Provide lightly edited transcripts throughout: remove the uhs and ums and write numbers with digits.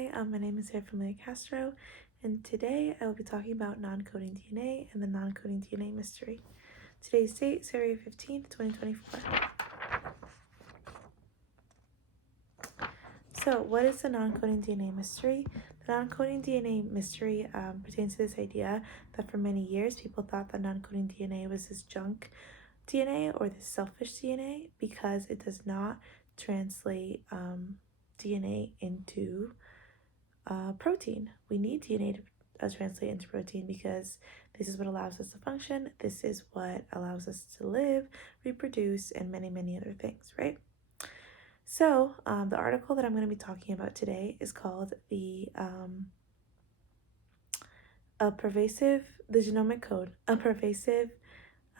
Hi, my name is Familia Castro, and today I will be talking about non-coding DNA and the non-coding DNA mystery. Today's date is February 15th, 2024. So, what is the non-coding DNA mystery? The non-coding DNA mystery pertains to this idea that for many years people thought that non-coding DNA was this junk DNA or this selfish DNA because it does not translate DNA into protein. We need DNA to translate into protein because this is what allows us to function. This is what allows us to live, reproduce, and many, many other things, right? So the article that I'm going to be talking about today is called the genomic code, a pervasive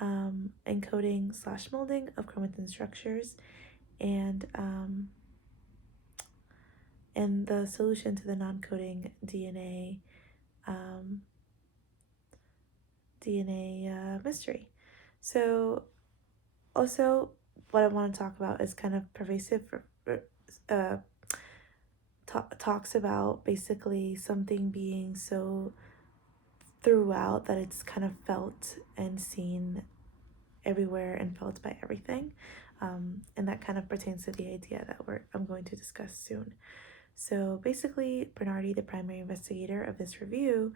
encoding / molding of chromatin structures, and the solution to the non-coding DNA mystery. So also what I want to talk about is kind of pervasive talks about basically something being so throughout that it's kind of felt and seen everywhere and felt by everything. And that kind of pertains to the idea that I'm going to discuss soon. So basically, Bernardi, the primary investigator of this review,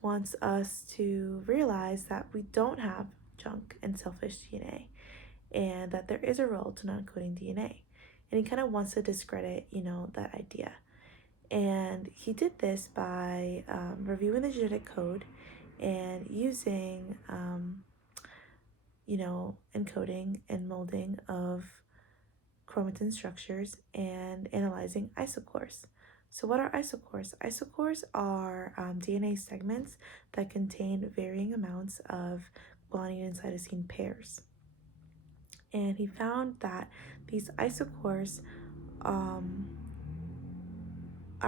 wants us to realize that we don't have junk and selfish DNA and that there is a role to non-coding DNA. And he kind of wants to discredit, that idea. And he did this by reviewing the genetic code and using, encoding and molding of chromatin structures and analyzing isochores. So what are isochores? Isochores are DNA segments that contain varying amounts of guanine and cytosine pairs. And he found that these isochores are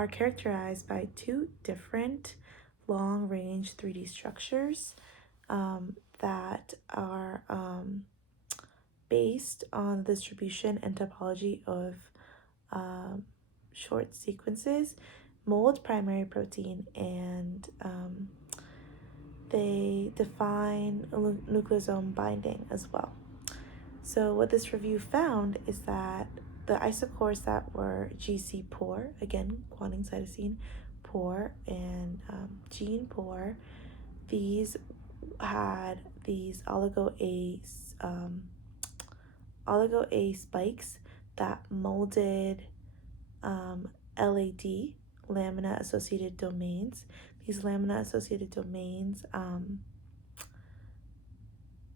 characterized by two different long-range 3D structures that are based on the distribution and topology of short sequences, mold primary protein, and they define nucleosome binding as well. So what this review found is that the isochores that were GC poor, again, guanine cytosine poor, and gene poor, these had these oligo A spikes that molded LAD, lamina associated domains. These lamina associated domains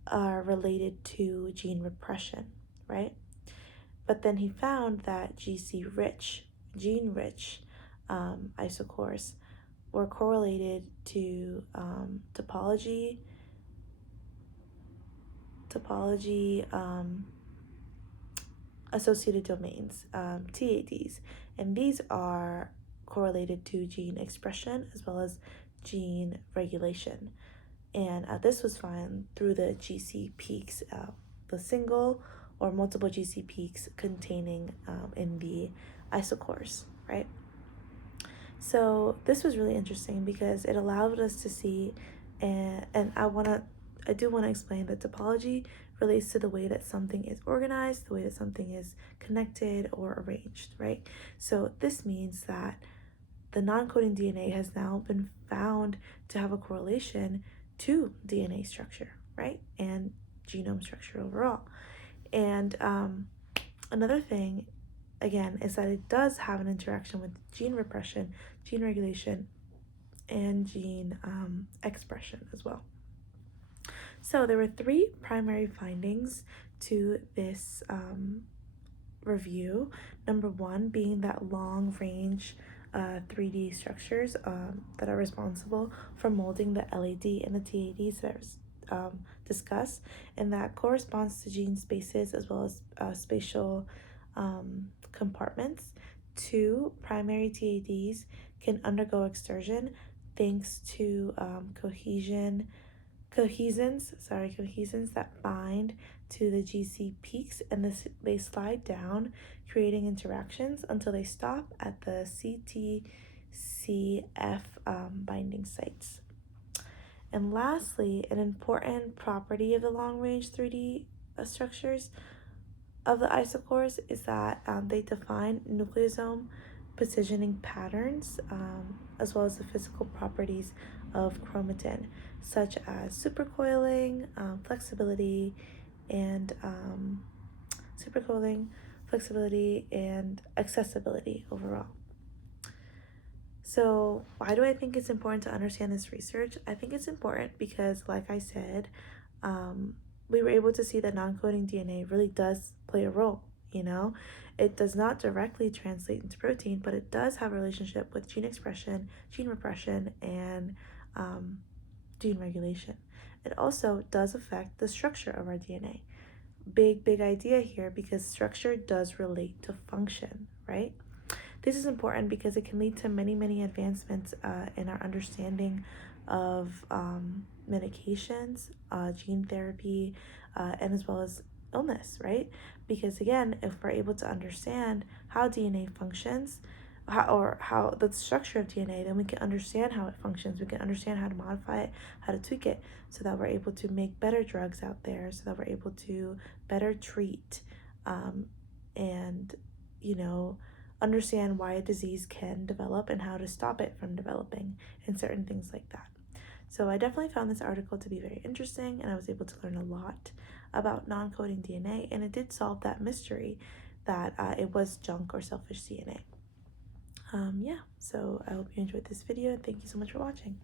are related to gene repression, right? But then he found that gene rich isochores were correlated to topology associated domains, TADs, and these are correlated to gene expression as well as gene regulation. And this was found through the GC peaks, the single or multiple GC peaks containing in the isochores, right? So this was really interesting because it allowed us to see, and I do want to explain that topology relates to the way that something is organized, the way that something is connected or arranged, right? So this means that the non-coding DNA has now been found to have a correlation to DNA structure, right? And genome structure overall. And another thing, again, is that it does have an interaction with gene repression, gene regulation, and gene expression as well. So there were three primary findings to this review. Number one being that long-range 3D structures that are responsible for molding the LAD and the TADs that are discussed, and that corresponds to gene spaces as well as spatial compartments. Two, primary TADs can undergo extrusion thanks to cohesins that bind to the GC peaks, and they slide down, creating interactions until they stop at the CTCF binding sites. And lastly, an important property of the long-range 3D structures of the isochores is that they define nucleosome positioning patterns, as well as the physical properties of chromatin, such as supercoiling, flexibility, and accessibility overall. So why do I think it's important to understand this research? I think it's important because, like I said, we were able to see that non-coding DNA really does play a role. It does not directly translate into protein, but it does have a relationship with gene expression, gene repression, and gene regulation. It also does affect the structure of our DNA. Big idea here, because structure does relate to function, right? This is important because it can lead to many advancements in our understanding of medications, gene therapy, and as well as illness, right? Because again, if we're able to understand how DNA functions, how the structure of DNA, then we can understand how it functions. We can understand how to modify it, how to tweak it, so that we're able to make better drugs out there, so that we're able to better treat and understand why a disease can develop and how to stop it from developing, and certain things like that. So I definitely found this article to be very interesting, and I was able to learn a lot about non-coding DNA, and it did solve that mystery that it was junk or selfish DNA. Yeah, so I hope you enjoyed this video, and thank you so much for watching.